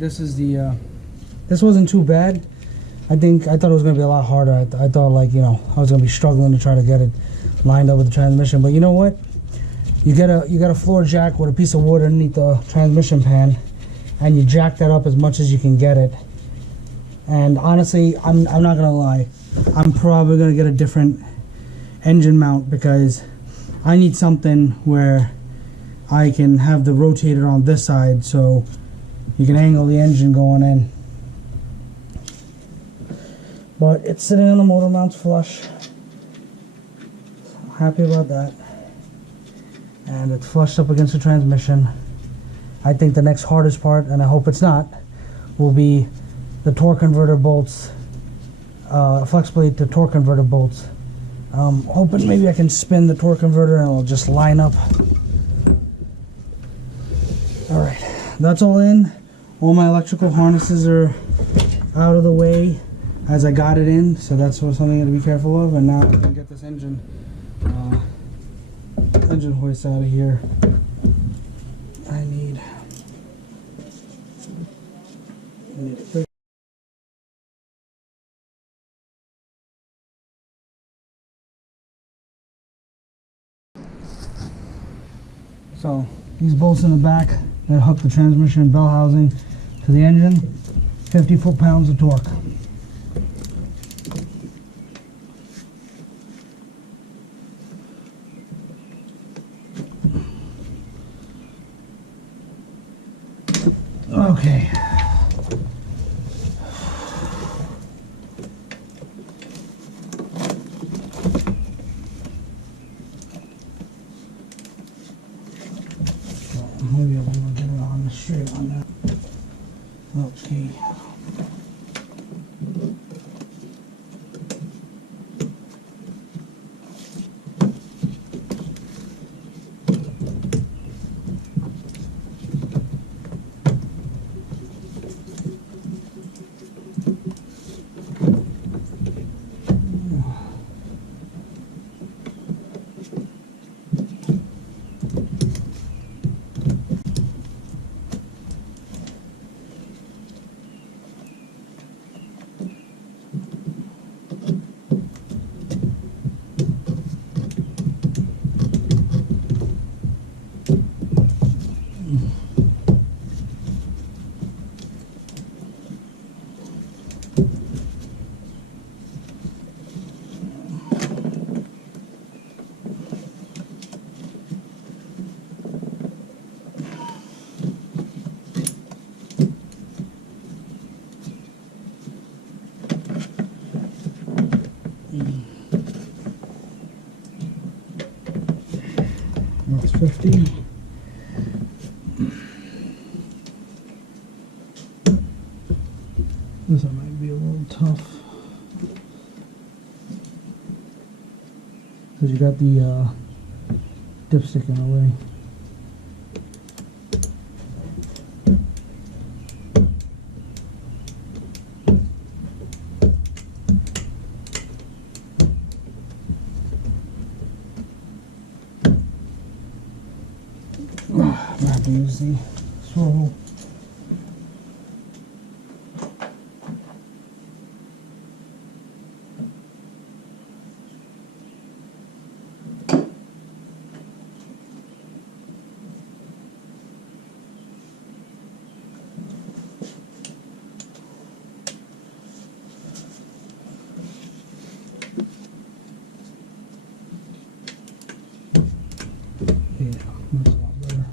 this is the this wasn't too bad. I thought it was gonna be a lot harder. I thought, like, you know, I was gonna be struggling to try to get it lined up with the transmission. But you know what? You get a floor jack with a piece of wood underneath the transmission pan, and you jack that up as much as you can get it. And honestly, I'm not gonna lie, I'm probably gonna get a different engine mount, because I need something where I can have the rotator on this side so you can angle the engine going in. But it's sitting on the motor mounts flush, so I'm happy about that. And it's flushed up against the transmission. I think the next hardest part, and I hope it's not, will be the torque converter bolts, flex plate, the torque converter bolts. Hoping maybe I can spin the torque converter and it'll just line up. Alright, that's all in. All my electrical harnesses are out of the way as I got it in, so that's something to be careful of. And now I can get this engine hoist out of here. I need a big. So these bolts in the back that hook the transmission bell housing to the engine, 50 foot-pounds of torque. Okay. Maybe I'll be able to get it on the straight on that. Okay. That's 50. This one might be a little tough, because you got the dipstick in the way. I have to use the swivel. Yeah, that's a lot better.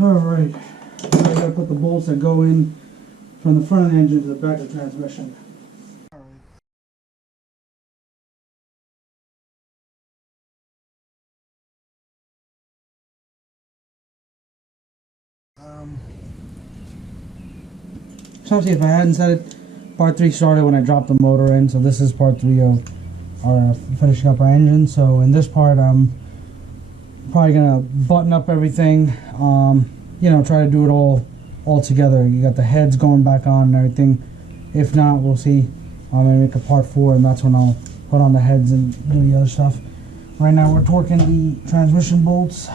Alright, now I gotta put the bolts that go in from the front of the engine to the back of the transmission. So obviously, if I hadn't said it, part 3 started when I dropped the motor in. So this is part 3 of our finishing up our engine. So in this part, I'm probably gonna button up everything. You know, try to do it all together. You got the heads going back on and everything. If not, we'll see. I'm gonna make a part 4, and that's when I'll put on the heads and do the other stuff. Right now, we're torquing the transmission bolts.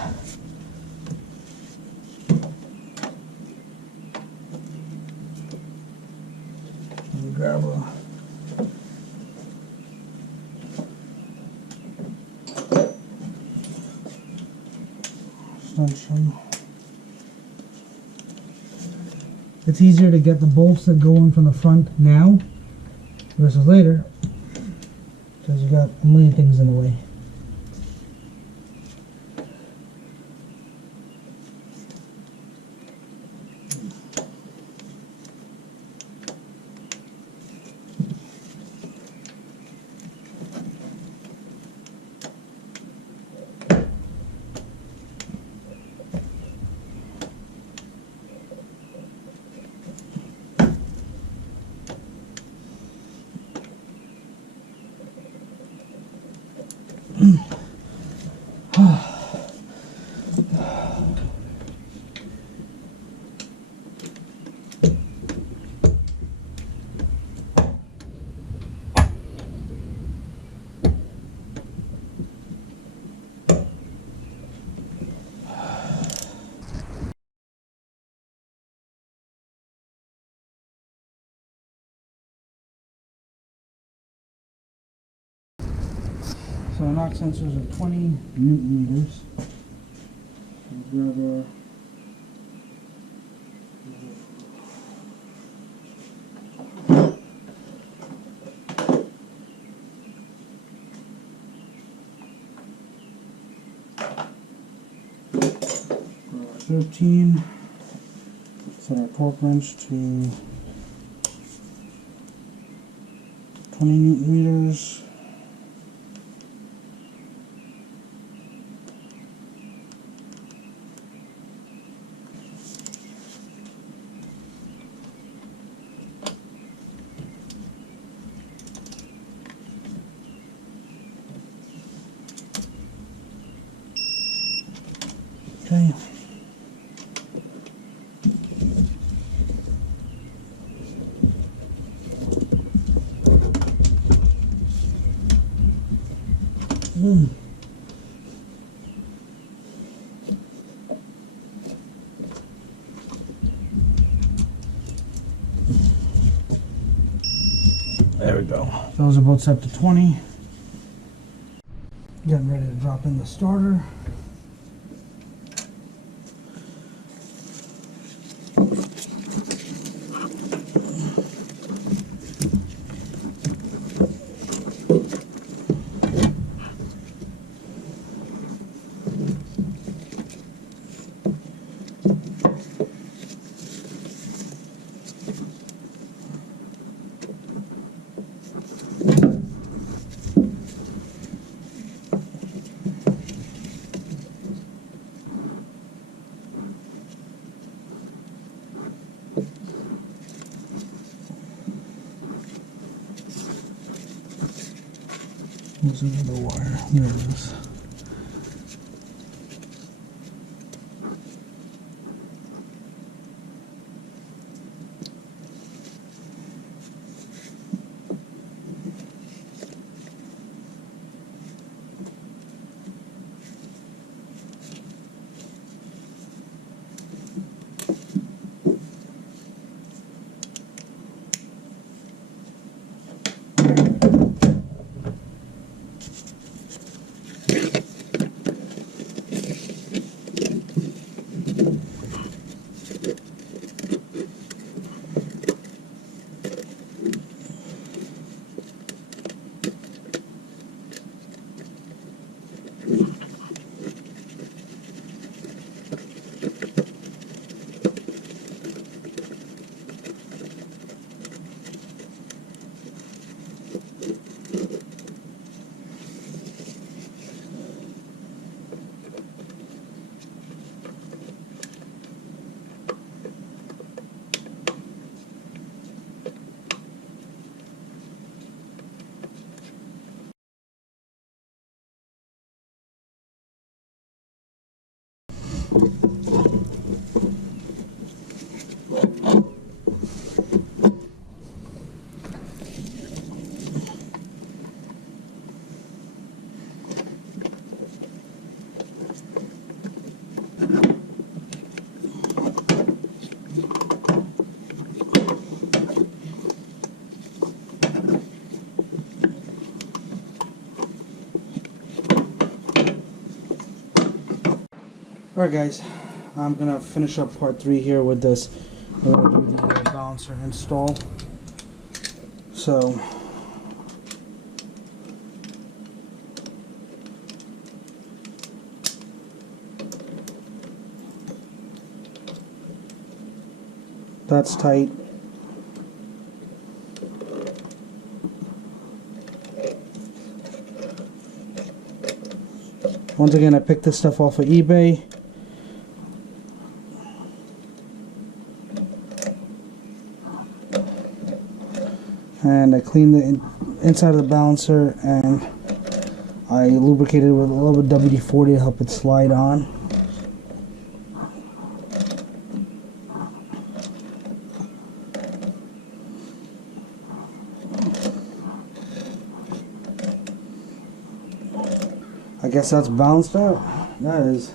Let me grab a extension. It's easier to get the bolts that go in from the front now versus later, because you got a million things in the way. So knock sensors are 20 newton meters. Grab our 13. Set our torque wrench to 20 newton meters. Okay. There we go. Those are both set to 20. Getting ready to drop in the starter. Where's another wire? There it is. Alright guys, I'm going to finish up part 3 here with this. We're going to do the balancer install. So, that's tight. Once again, I picked this stuff off of eBay. And I cleaned the inside of the balancer, and I lubricated it with a little bit of WD-40 to help it slide on. I guess that's balanced out. That is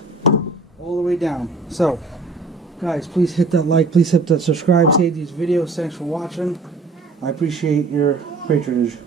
all the way down. So, guys, please hit that like, please hit that subscribe, save these videos. Thanks for watching. I appreciate your patronage.